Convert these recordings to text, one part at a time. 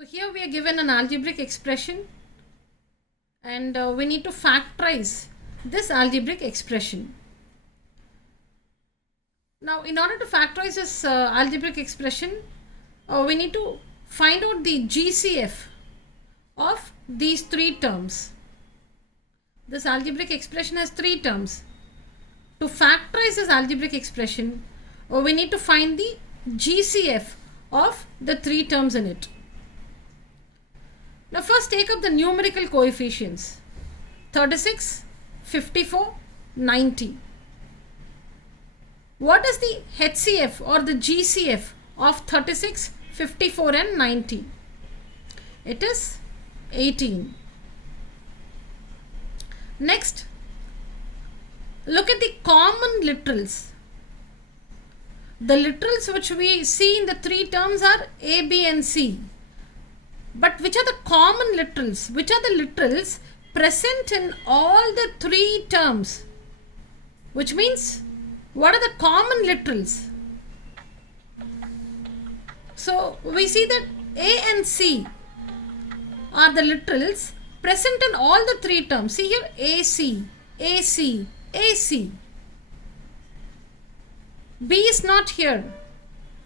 So here we are given an algebraic expression and we need to factorize this algebraic expression. Now in order to factorize this algebraic expression, we need to find out the GCF of these three terms. This algebraic expression has three terms. To factorize this algebraic expression, we need to find the GCF of the three terms in it. Now first take up the numerical coefficients 36, 54, 90. What is the HCF or the GCF of 36, 54 and 90? It is 18. Next, look at the common literals. The literals which we see in the three terms are A, B and C. But which are the common literals? Which are the literals present in all the three terms? Which means, what are the common literals? So, we see that A and C are the literals present in all the three terms. See here, AC, AC, AC. B is not here.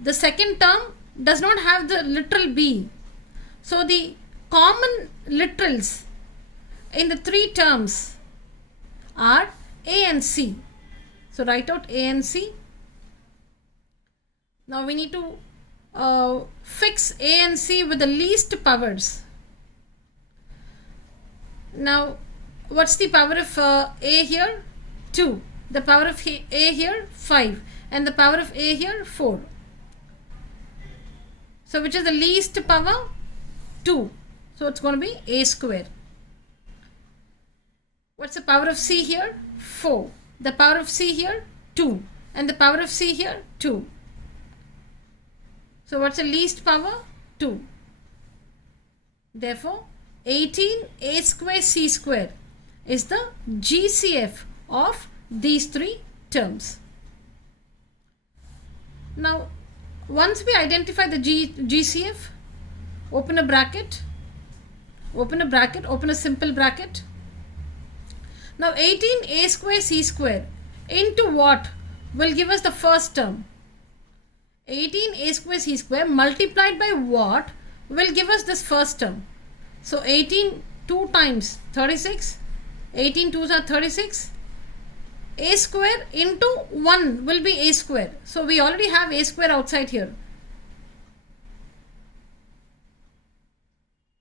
The second term does not have the literal B. So the common literals in the three terms are A and C. So write out A and C. Now we need to fix A and C with the least powers. Now what's the power of A here? 2. The power of A here? 5. And the power of A here? 4. So which is the least power? 2. So it's going to be A square. What's the power of C here? 4. The power of C here? 2. And the power of C here? 2. So what's the least power? 2. Therefore, 18 A square C square is the GCF of these three terms. Now, once we identify the GCF, open a bracket, open a simple bracket. Now 18 A square C square into what will give us the first term? 18 A square C square multiplied by what will give us this first term? So 18 2 times 36, 18 2s are 36. A square into 1 will be A square. So we already have A square outside here.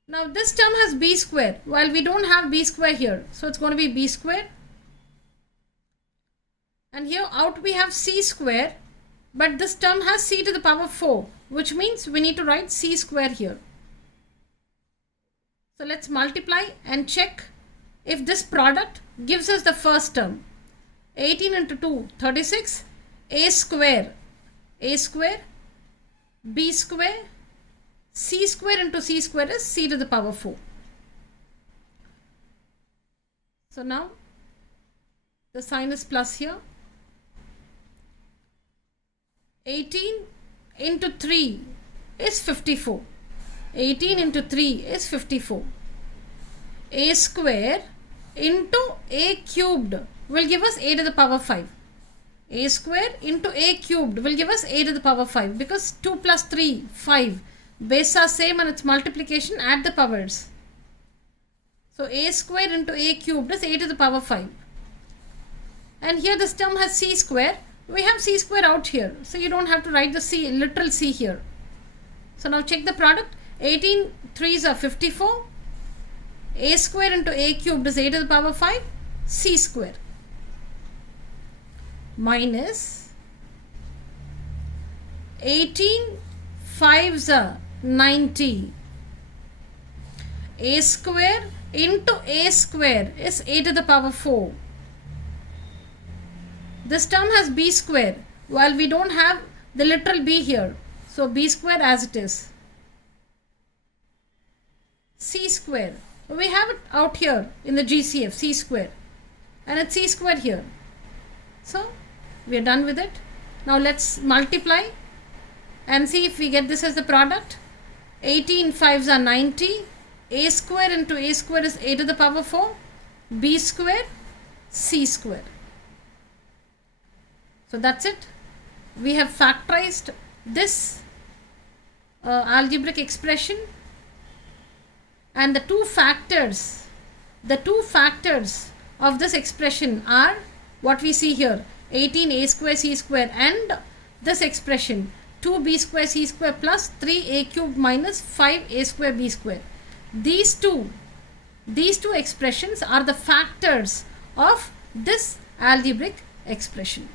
Now this term has B square while we don't have B square here. So it's going to be B square. And here out we have C square. But this term has C to the power 4. Which means we need to write C square here. So let's multiply and check if this product gives us the first term. 18 into 2, 36. A square, B square, C square into C square is C to the power 4. So now the sign is plus here. 18 into 3 is 54. 18 into 3 is 54. A square into A cubed will give us A to the power 5. A square into A cubed will give us A to the power 5 because 2 plus 3, 5. Bases are same and its multiplication, add the powers. So A square into A cubed is A to the power 5. And here this term has C square. We have C square out here. So you don't have to write the C, literal C here. So now check the product. 18 3s are 54. A square into A cubed is A to the power 5. C square. Minus 18 5s are 90. A square into A square is A to the power 4. This term has B square while we don't have the literal B here. So B square as it is. C square. We have it out here in the GCF, C square. And it's C square here. So we are done with it. Now let's multiply and see if we get this as the product. 18 5s are 90. A square into a square is a to the power 4. B square, c square. So that's it. We have factorized this algebraic expression, and the two factors of this expression are what we see here: 18a square c square, and this expression 2b square c square plus 3a cube minus 5a square b square. These two expressions are the factors of this algebraic expression.